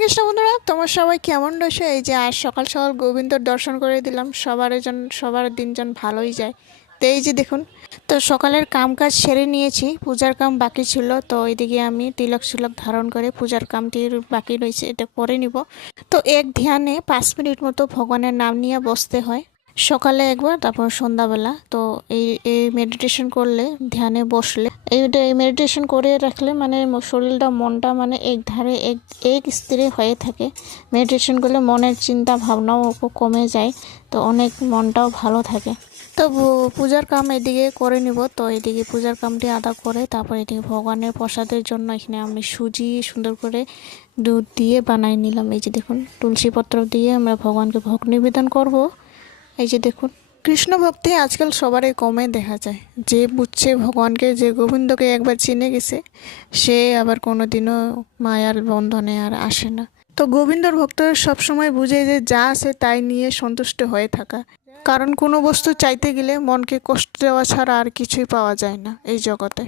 কৃষ্ণ বন্ধুরা, তোমার সবাই কেমন রয়েছে? এই যে আজ সকাল সকাল গোবিন্দর দর্শন করে দিলাম। সবার দিন যেন ভালোই যায়। তো এই যে দেখুন, তো সকালের কাম কাজ সেরে নিয়েছি, পূজার কাম বাকি ছিল। তো এইদিকে আমি তিলক শিলক ধারণ করে পূজার কামটি বাকি রয়েছে, এটা করে নিব। তো এক ধ্যানে 5 মিনিট মতো ভগবানের নাম নিয়ে বসতে হয়, সকালে একবার, তারপর সন্ধ্যাবেলা। তো এই এই মেডিটেশন করলে, ধ্যানে বসলে, এই মেডিটেশন করে রাখলে মানে শরীরটা মনটা মানে এক ধারে এক স্থিরে হয়ে থাকে। মেডিটেশন করলে মনের চিন্তা ভাবনাও কমে যায়, তো অনেক মনটাও ভালো থাকে। তো পূজার কাম এদিকে করে নিব। তো এদিকে পূজার কামটি আদা করে তারপর এদিকে ভগবানের প্রসাদের জন্য এখানে আমি সুজি সুন্দর করে দুধ দিয়ে বানাই নিলাম। এই যে দেখুন, তুলসী পত্র দিয়ে আমরা ভগবানকে ভোগ নিবেদন করব। এই যে দেখুন, কৃষ্ণ ভক্তি আজকাল সবারই কমে দেখা যায়। যে বুঝছে ভগবানকে, যে গোবিন্দকে একবার চিনে গেছে, সে আবার কোনোদিনও মায়ার বন্ধনে আর আসে না। তো গোবিন্দর ভক্তরা সবসময় বুঝে যে যা আছে তাই নিয়ে সন্তুষ্ট হয়ে থাকা। কারণ কোনো বস্তু চাইতে গেলে মনকে কষ্ট দেওয়া ছাড়া আর কিছুই পাওয়া যায় না এই জগতে।